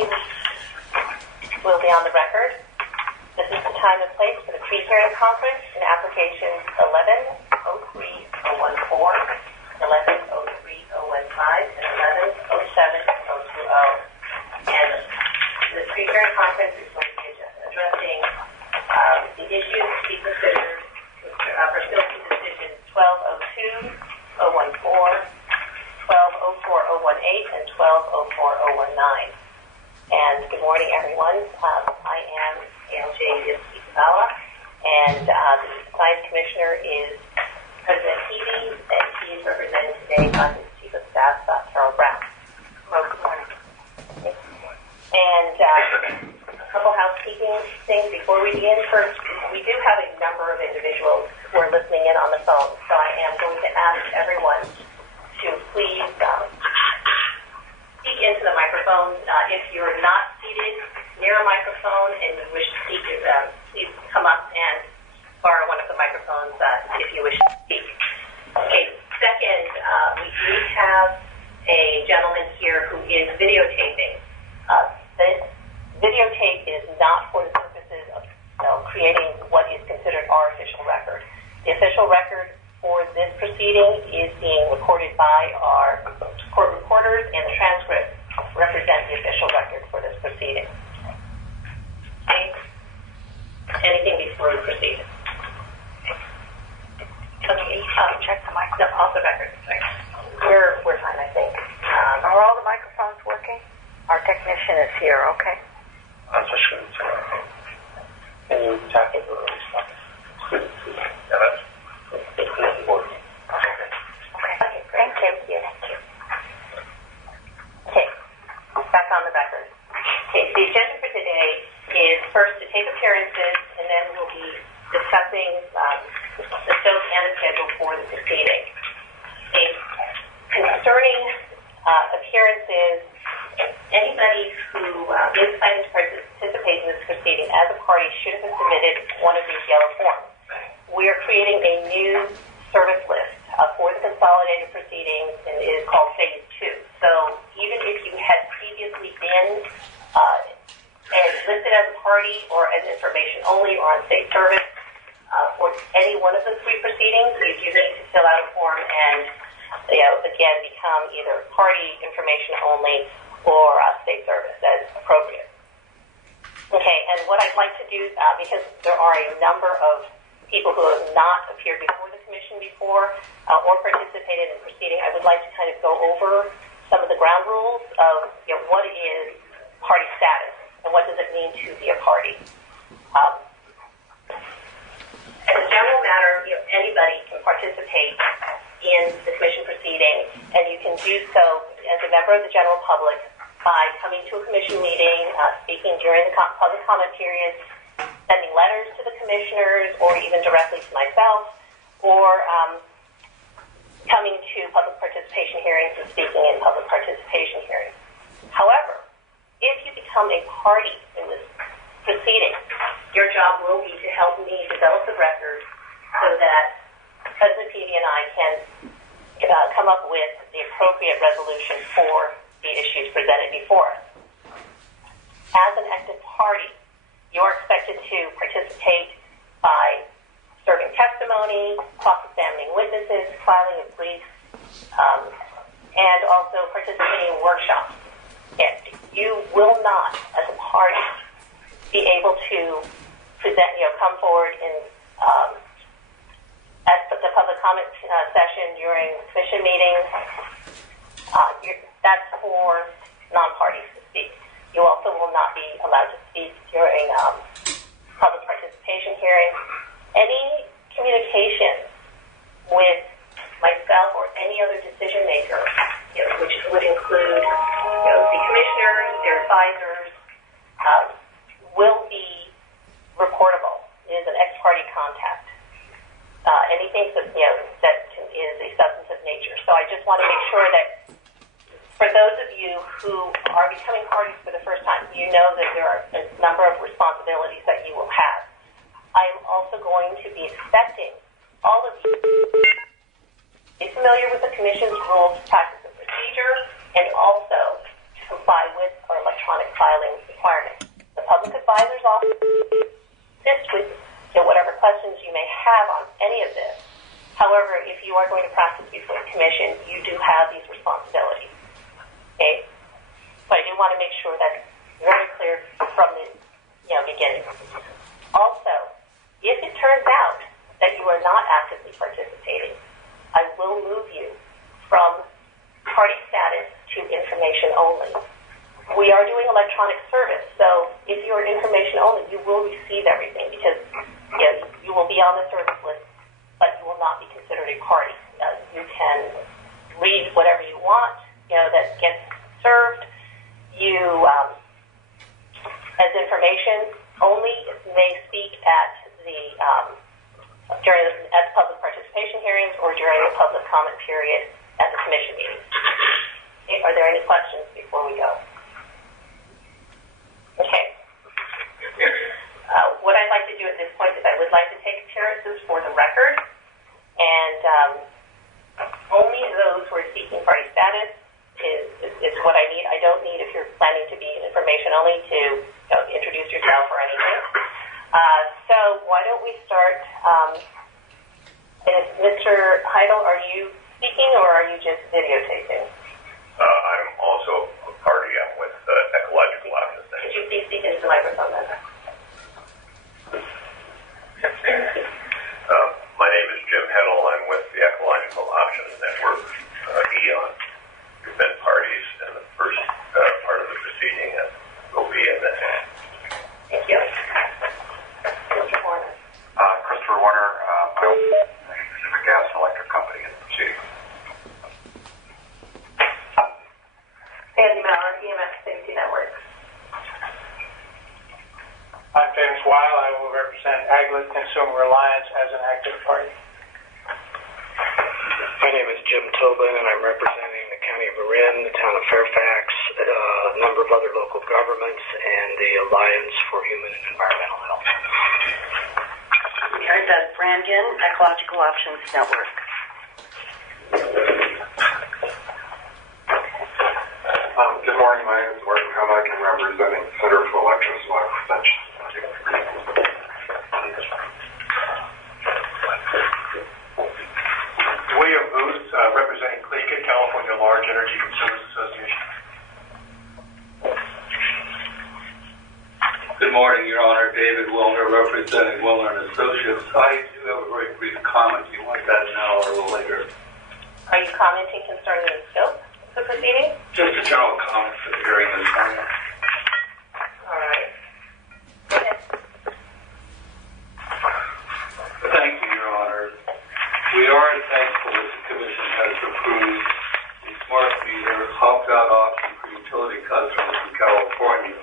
proceedings will be on the record. This is the time and place for the Prehearing Conference in applications 11-03-014, 11-03-015, and 11-07-020. And the Prehearing Conference is going to be addressing the issues to be considered pursuant to decision 12-02-014, 12-04-018, and 12-04-019. And good morning, everyone. I am ALJ Yip-Kikugawa, and the Science Commissioner is President Hebe, and he is represented today by his Chief of Staff, Carol Brown. Well, good morning. And a couple housekeeping things before we begin. First, we do have a number of individuals who are listening in on the phone, so I am going to ask everyone to please speak into the microphone. If you're not seated near a microphone and you wish to speak, please come up and borrow one of the microphones if you wish to speak. Okay. Second, we do have a gentleman here who is videotaping. This videotape is not for the purposes of creating what is considered our official record. The official record for this proceeding is being recorded by our court reporters, and the transcript represent the official record for this proceeding. Okay. Anything before we proceed? Okay. Check the mic. No, off the record. Sorry. We're fine, I think. Are all the microphones working? Our technician is here. Okay. I'm just going to can you tap it or stop it? Yeah, that's important. Okay. Thank you. Okay, back on the record. Okay, the agenda for today is first to take appearances, and then we'll be discussing the scope and the schedule for the proceeding. Okay. Concerning appearances, anybody who is planning to participate in this proceeding as a party should have submitted one of these yellow forms. We are creating a new service list for the consolidated proceedings, and it is called Phase 2. So even if you had previously been listed as a party or as information only or on state service for any one of the three proceedings, you need to fill out a form and again become either party, information only, or state service as appropriate. Okay, and what I'd like to do, because there are a number of people who have not appeared before the commission before or participated in the proceeding, I would like to kind of go over some of the ground rules of what is party status and what does it mean to be a party. As a general matter, anybody can participate in the commission proceeding, and you can do so as a member of the general public by coming to a commission meeting, speaking during the public comment period, sending letters to the commissioners, or even directly to myself, or coming to public participation hearings and speaking in public participation hearings. However, if you become a party in this proceeding, your job will be to help me develop the record so that President Peavy and I can come up with the appropriate resolution for the issues presented before us. As an active party, you are expected to participate by serving testimony, cross-examining witnesses, filing of briefs, and also participating in workshops. And you will not, as a party, be able to present, come forward in at the public comment session during commission meetings. That's for non-parties to speak. You also will not be allowed to speak during public participation hearings. Any communication with myself or any other decision maker, which would include the commissioners, their advisors, will be reportable. It is an ex-party contact. Anything that is a substantive nature. So I just want to make sure that for those of you who are becoming parties for the first time, you know that there are a number of responsibilities that you will have. I'm also going to be expecting all of you to be familiar with the Commission's rules, practice, and procedure, and also to comply with our electronic filing requirements. The public advisor's office assist with whatever questions you may have on any of this. However, if you are going to practice before the commission, you do have these responsibilities. Okay? So I do want to make sure that's very clear from the beginning. Also, if it turns out that you are not actively participating, I will move you from party status to information only. We are doing electronic service, so if you are information only, you will receive everything because you will be on the service list, but you will not be considered a party. You can read whatever you want, that gets served. You, as information only, may speak at at public participation hearings or during the public comment period at the commission meeting. Okay, are there any questions before we go? Okay. What I'd like to do at this point is I would like to take appearances for the record, and only those who are seeking party status is what I need. I don't need, if you're planning to be information only, to introduce yourself or anything. So why don't we start? Mr. Heidel, are you speaking or are you just videotaping? I'm also a party. I'm with Ecological Options. Could you please speak into the microphone then? My name is Jim Heddle. I'm with the Ecological Options Network, EON. We've been parties in the first part of the proceeding and will be in the end. Thank you. Mr. Warner. Christopher Warner, Pacific Gas and Electric Company in the proceeding. Sandy Maurer, EMS Safety Network. I'm James Weil. I will represent Aglet Consumer Alliance as an active party. My name is Jim Tobin, and I'm representing the County of Marin, the Town of Fairfax, a number of other local governments, and the Alliance for Human and Environmental Health. Mary Beth Brandon, Ecological Options Network. Good morning, my name is Martin Comack. I'm representing the Center for Electrosmog Prevention. William Booth, representing CLECA, California Large Energy Consumers Association. Good morning, Your Honor. David Wilner, representing Wilner and Associates. I do have a very brief comment. Do you want that now or a little later? Are you commenting concerning the scope of the proceeding? Just a general comment for the hearing this morning. All right. Go ahead. Thank you, Your Honor. We are thankful that the Commission has approved the smart meter opt-out option for utility customers in California.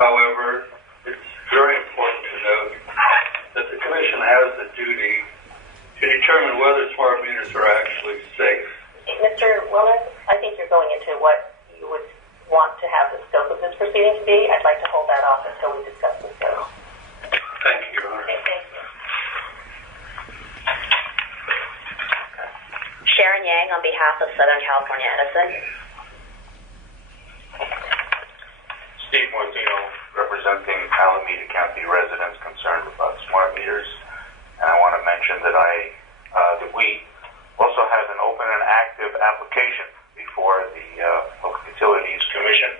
However, it's very important to note that the Commission has the duty to determine whether smart meters are actually safe. Mr. Wilner, I think you're going into what you would want to have the scope of this proceeding to be. I'd like to hold that off until we discuss the scope. Thank you, Your Honor. Okay, thank you. Sharon Yang on behalf of Southern California Edison. Steve Mortino, representing Alameda County residents concerned about smart meters. And I want to mention that that we also have an open and active application before the Public Utilities Commission,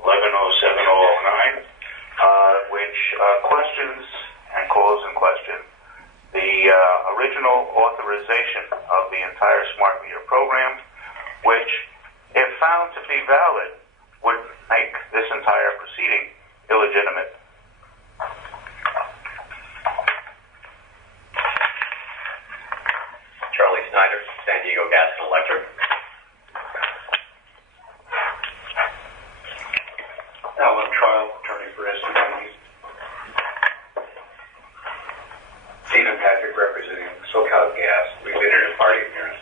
11-07-009, which questions and calls in question the original authorization of the entire smart meter program, which, if found to be valid, would make this entire proceeding illegitimate. Charlie Snyder, San Diego Gas and Electric. Alan Trial, attorney for SDPs. Stephen Patrick, representing SoCal Gas. We've been in a party appearance.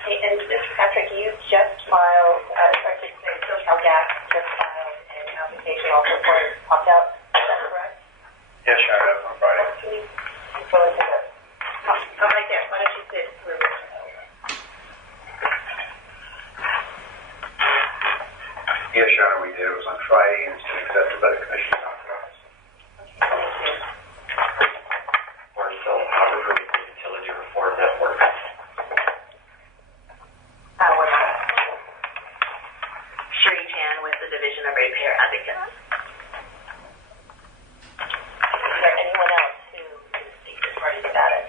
Okay, and Mr. Patrick, you just filed, SoCal Gas just filed an application also for opt-out. Is that correct? Yes, Sharon, on Friday. Can you go into the... Oh, right there. Why don't you sit through it? Yes, honor, we did. It was on Friday, and it's been accepted by the Commission. Thank you. Marcel Howard, Utility Reform Network. Sherry Chan with the Division of Ratepayer Advocates. Is there anyone else who can speak to party status?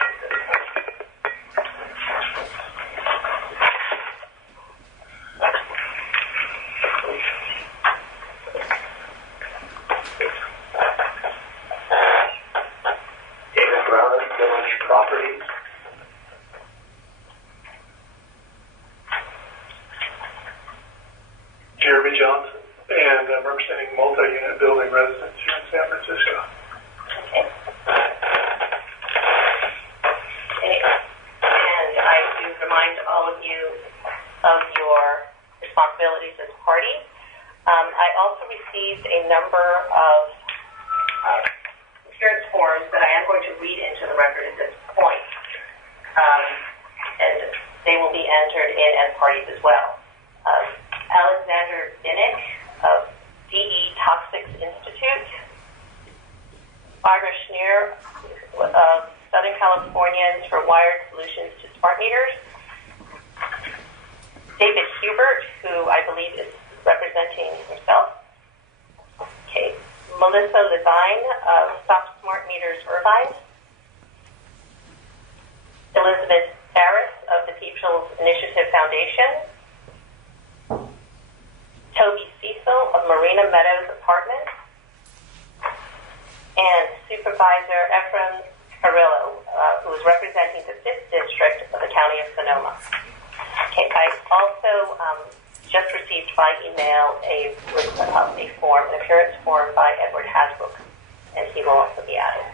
David Brown, Village Properties. Jeremy Johnson, and I'm representing multi-unit building residents here in San Francisco. Okay. And I do remind all of you of your responsibilities as party. I also received a number of appearance forms that I am going to read into the record at this point. And they will be entered in as parties as well. Alexander Binnick of DE Toxics Institute, Ira Schneer of Southern Californians for Wired Solutions to Smart Meters, David Hubert, who I believe is representing himself, okay, Melissa Levine of Soft Smart Meters Irvine, Elizabeth Harris of the People's Initiative Foundation, Toby Cecil of Marina Meadows Apartments, and Supervisor Ephraim Carrillo, who is representing the 5th District of the County of Sonoma. Okay, I also just received by email a form, an appearance form by Edward Hasbrook, and he will also be added.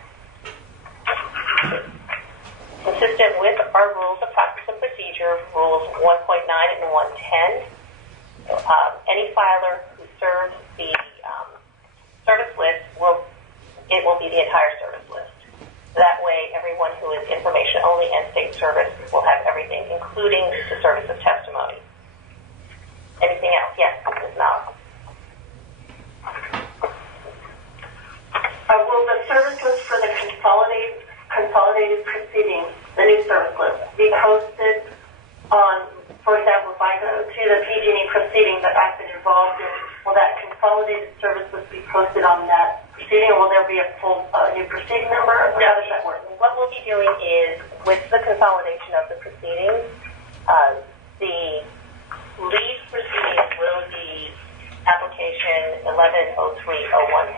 Consistent with our rules of practice and procedure, rules 1.9 and 110, any filer who serves the service list will be the entire service list. That way, everyone who is information only and state service will have everything, including the service of testimony. Anything else? Yes, Ms. Malik. Will the service list for the consolidated proceedings, the new service list, be posted on, for example, if I go to the PG&E proceeding that I've been involved in, will that consolidated service list be posted on that proceeding, or will there be a full new proceeding number? Or how does that work? What we'll be doing is, with the consolidation of the proceedings, the lead proceedings will be application 11-03-014.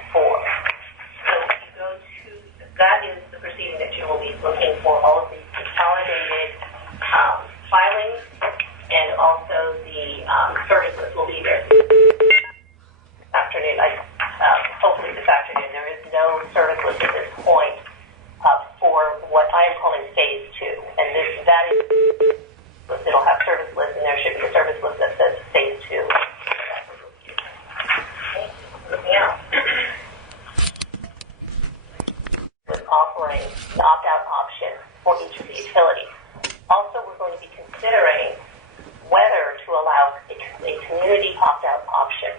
So if you go to, that is the proceeding that you will be looking for all of the consolidated filings, and also the service list will be there this afternoon. Hopefully this afternoon. There is no service list at this point for what I am calling phase 2, and that is, it'll have service list, and there should be a service list that says phase 2. Okay. Moving on. With offering an opt-out option for each of the utilities. Also, we're going to be considering whether to allow a community opt-out option.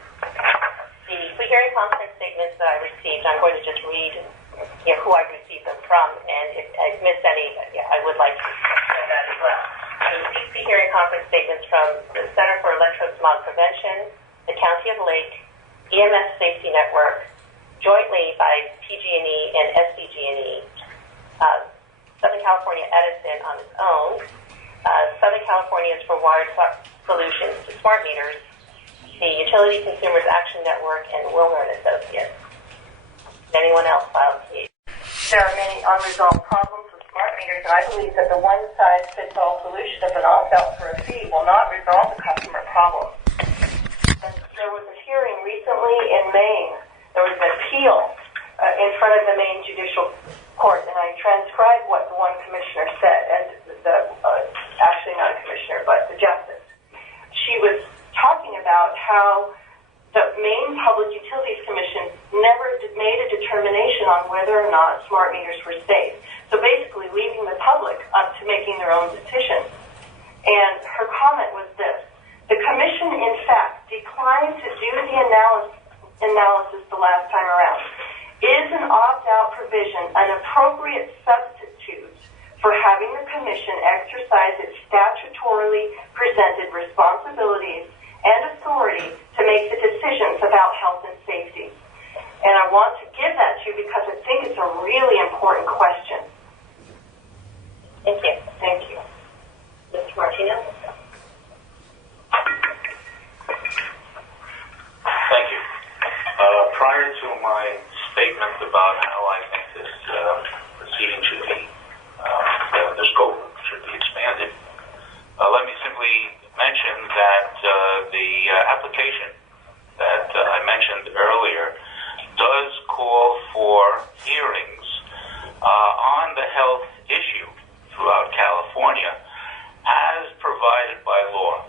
The pre-hearing conference statements that I received, I'm going to just read who I've received them from, and if I've missed any, I would like to know that as well. I received pre-hearing conference statements from the Center for Electrosmog Prevention, the County of Lake, EMS Safety Network, jointly by PG&E and SDG&E, Southern California Edison on its own, Southern Californians for Wired Solutions to Smart Meters, the Utility Consumers Action Network, and Wilmer & Associates. Anyone else file, please? There are many unresolved problems with smart meters, and I believe that the one-size-fits-all solution of an opt-out for a fee will not resolve the customer problem. And there was a hearing recently in Maine. There was an appeal in front of the Maine Judicial Court, and I transcribed what the one commissioner said, and actually not a commissioner, but the justice. She was talking about how the Maine Public Utilities Commission never made a determination on whether or not smart meters were safe. So basically leaving the public up to making their own decisions. And her comment was this: the commission, in fact, declined to do the analysis the last time around. Is an opt-out provision an appropriate substitute for having the Commission exercise its statutorily presented responsibilities and authority to make the decisions about health and safety? And I want to give that to you because I think it's a really important question. Thank you. Thank you. Mr. Martinez? Thank you. Prior to my statement about how I think this proceeding should be, the scope should be expanded, let me simply mention that the application that I mentioned earlier does call for hearings on the health issue throughout California as provided by law.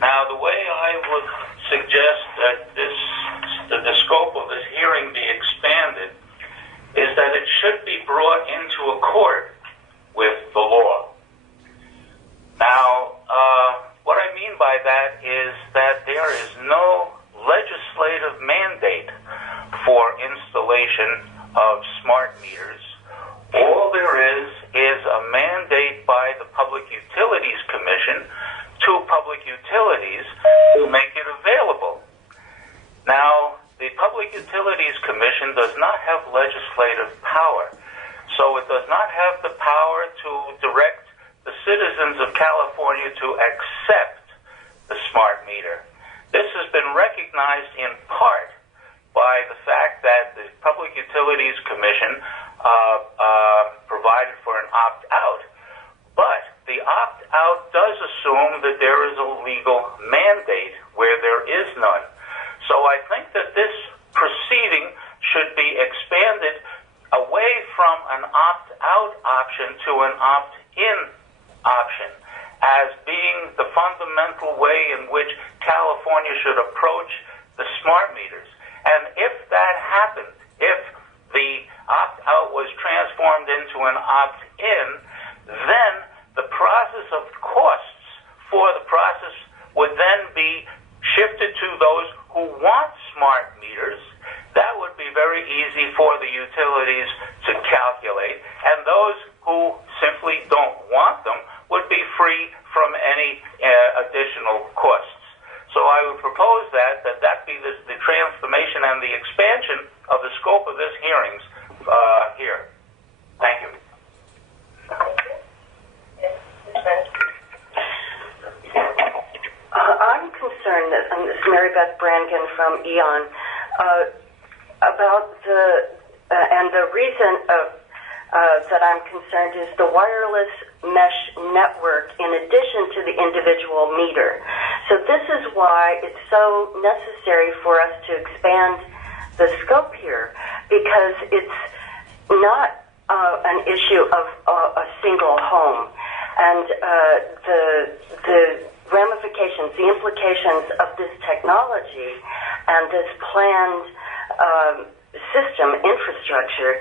Now, the way I would suggest that the scope of this hearing be expanded is that it should be brought into accord with the law. Now, what I mean by that is that there is no legislative mandate for installation of smart meters. All there is a mandate by the Public Utilities Commission to public utilities to make it available. Now, the Public Utilities Commission does not have legislative power, so it does not have the power to direct the citizens of California to accept the smart meter. This has been recognized in part by the fact that the Public Utilities Commission provided for an opt-out, but the opt-out does assume that there is a legal mandate where there is none. So I think that this proceeding should be expanded away from an opt-out option to an opt-in option as being the fundamental way in which California should approach the smart meters. And if that happened, if the opt-out was transformed into an opt-in, then the process of costs for the process would then be shifted to those who want smart meters. That would be very easy for the utilities to calculate, and those who simply don't want them would be free from any additional costs. So I would propose that be the transformation and the expansion of the scope of this hearings here. Thank you. I'm concerned, and this is Mary Beth Brannigan from EON, about the reason that I'm concerned is the wireless mesh network in addition to the individual meter. So this is why it's so necessary for us to expand the scope here, because it's not an issue of a single home. And the ramifications, the implications of this technology and this planned system infrastructure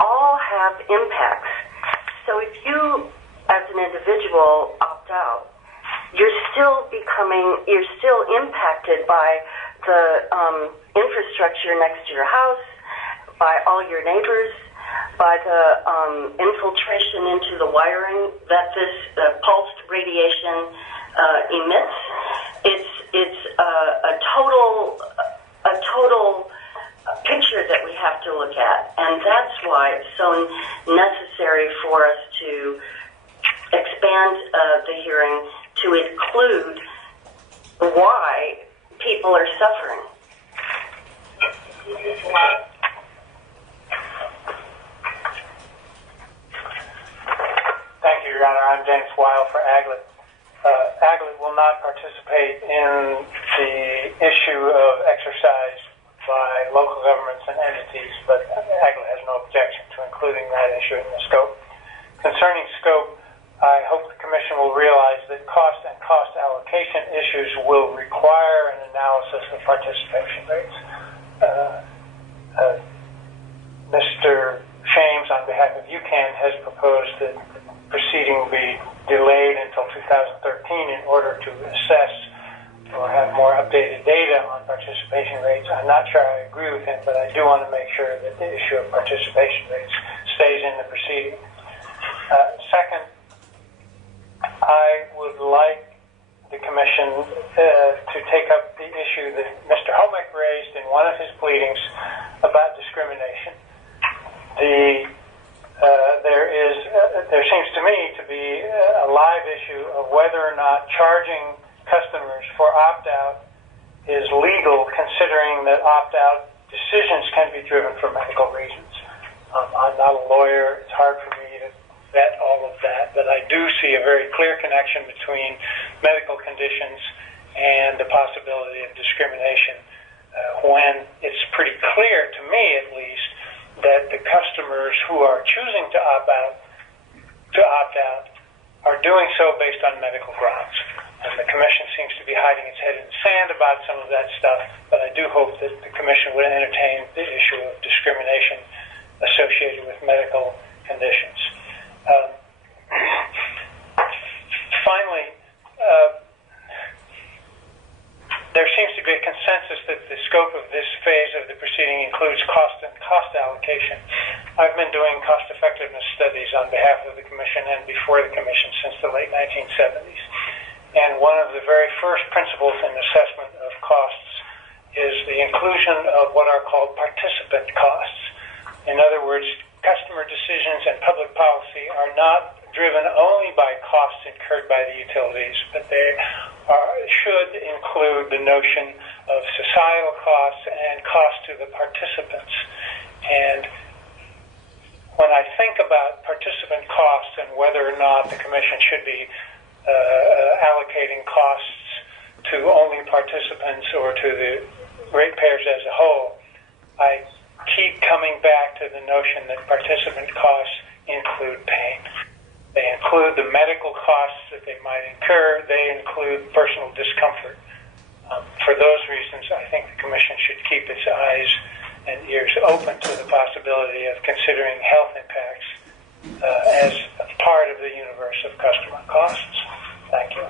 all have impacts. So if you, as an individual, opt out, you're still impacted by the infrastructure next to your house, by all your neighbors, by the infiltration into the wiring that this pulsed radiation emits. It's a total picture that we have to look at, and that's why it's so necessary for us to expand the hearing to include why people are suffering. Thank you, Your Honor. I'm James Weil for AGLIT. AGLIT will not participate in the issue of exercise by local governments and entities, but AGLIT has no objection to including that issue in the scope. Concerning scope, I hope the Commission will realize that cost and cost allocation issues will require an analysis of participation rates. Mr. Shames, on behalf of UCAN, has proposed that proceeding be delayed until 2013 in order to assess or have more updated data on participation rates. I'm not sure I agree with him, but I do want to make sure that the issue of participation rates stays in the proceeding. Second, I would like the Commission to take up the issue that Mr. Homek raised in one of his pleadings about discrimination. There seems to me to be a live issue of whether or not charging customers for opt-out is legal, considering that opt-out decisions can be driven for medical reasons. I'm not a lawyer. It's hard for me to vet all of that, but I do see a very clear connection between medical conditions and the possibility of discrimination when it's pretty clear, to me at least, that the customers who are choosing to opt out are doing so based on medical grounds. And the Commission seems to be hiding its head in the sand about some of that stuff, but I do hope that the Commission would entertain the issue of discrimination associated with medical conditions. Finally, there seems to be a consensus that the scope of this phase of the proceeding includes cost and cost allocation. I've been doing cost effectiveness studies on behalf of the Commission and before the Commission since the late 1970s. And one of the very first principles in assessment of costs is the inclusion of what are called participant costs. In other words, customer decisions and public policy are not driven only by costs incurred by the utilities, but they should include the notion of societal costs and costs to the participants. And when I think about participant costs and whether or not the Commission should be allocating costs to only participants or to the ratepayers as a whole, I keep coming back to the notion that participant costs include pain. They include the medical costs that they might incur. They include personal discomfort. For those reasons, I think the Commission should keep its eyes and ears open to the possibility of considering health impacts as a part of the universe of customer costs. Thank you.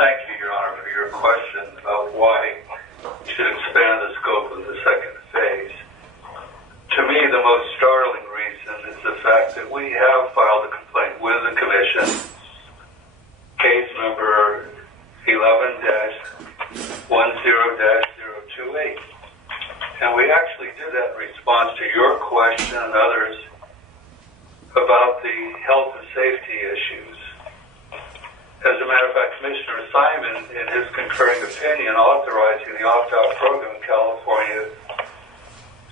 Thank you, Your Honor, for your question about why we should expand the scope of the second phase. To me, the most startling reason is the fact that we have filed a complaint with the Commission, case number 11-10-028. And we actually did that in response to your question and others about the health and safety issues. As a matter of fact, Commissioner Simon, in his concurring opinion authorizing the opt-out program in California,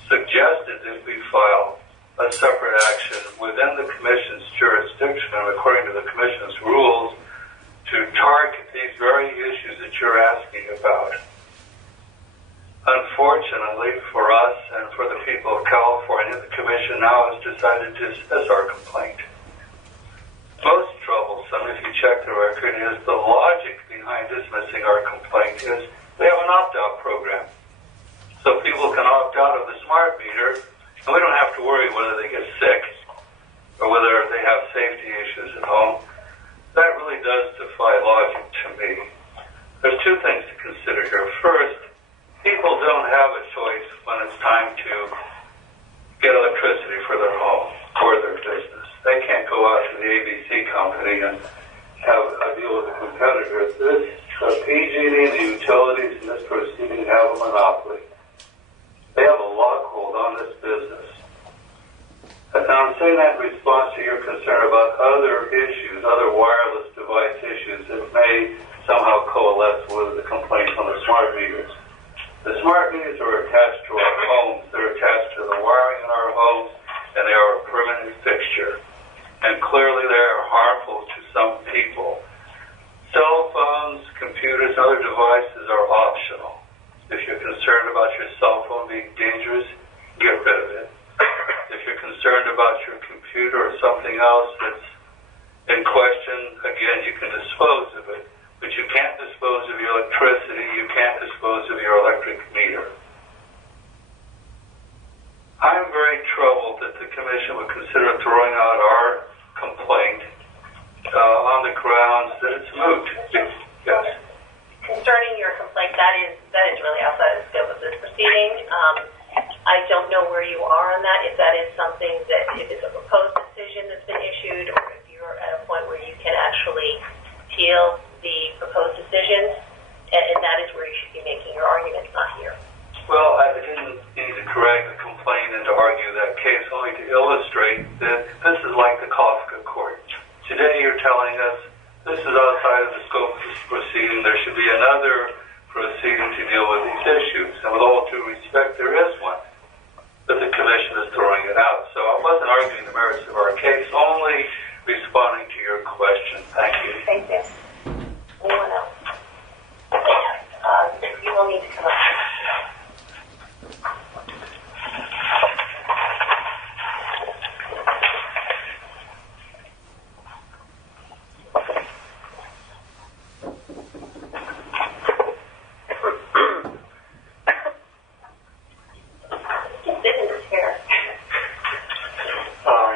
suggested that we file a separate action within the Commission's jurisdiction, according to the Commission's rules, to target these very issues that you're asking about. Unfortunately for us and for the people of California, the Commission now has decided to dismiss our complaint. Most troublesome, if you check the record, is the logic behind dismissing our complaint is we have an opt-out program. So people can opt out of the smart meter, and we don't have to worry whether they get sick or whether they have safety issues at home. That really does defy logic to me. There's two things to consider here. First, people don't have a choice when it's time to get electricity for their home or their business. They can't go out to the ABC company and have a deal with a competitor. This PG&E and the utilities in this proceeding have a monopoly. They have a lockhold on this business. And I'm saying that in response to your concern about other issues, other wireless device issues that may somehow coalesce with the complaints on the smart meters. The smart meters are attached to our homes. They're attached to the wiring in our homes, and they are a permanent fixture. And clearly they are harmful to some people. Cell phones, computers, and other devices are optional. If you're concerned about your cell phone being dangerous, get rid of it. If you're concerned about your computer or something else that's in question, again, you can dispose of it. But you can't dispose of your electricity, you can't dispose of your electric meter. I'm very troubled that the Commission would consider throwing out our complaint on the grounds that it's moot. Yes. Concerning your complaint, that is really outside the scope of this proceeding. I don't know where you are on that. If that is something that, if it's a proposed decision that's been issued, or if you're at a point where you can actually appeal the proposed decisions, and that is where you should be making your arguments, not here. Well, I didn't need to correct the complaint and to argue that case, only to illustrate that this is like the Kafka court. Today you're telling us this is outside of the scope of this proceeding. There should be another proceeding to deal with these issues. And with all due respect, there is one. But the commission is throwing it out. So I wasn't arguing the merits of our case, only responding to your question. Thank you. Thank you. Anyone else? You will need to come up.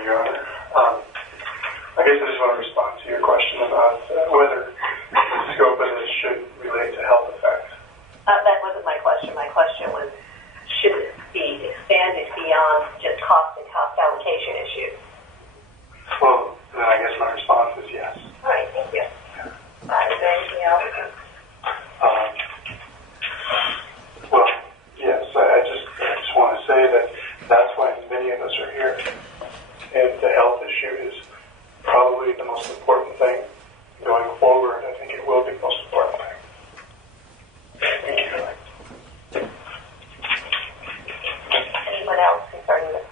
Your Honor. I guess I just want to respond to your question about whether the scope of this should relate to health effects. That wasn't my question. My question was, should it be expanded beyond just cost and cost allocation issues? Well, then I guess my response is yes. All right, thank you. Is there anything else? Well, yes, I just want to say that that's why many of us are here. And the health issue is probably the most important thing. Going forward, I think it will be the most important thing. Thank you. Anyone else concerning this?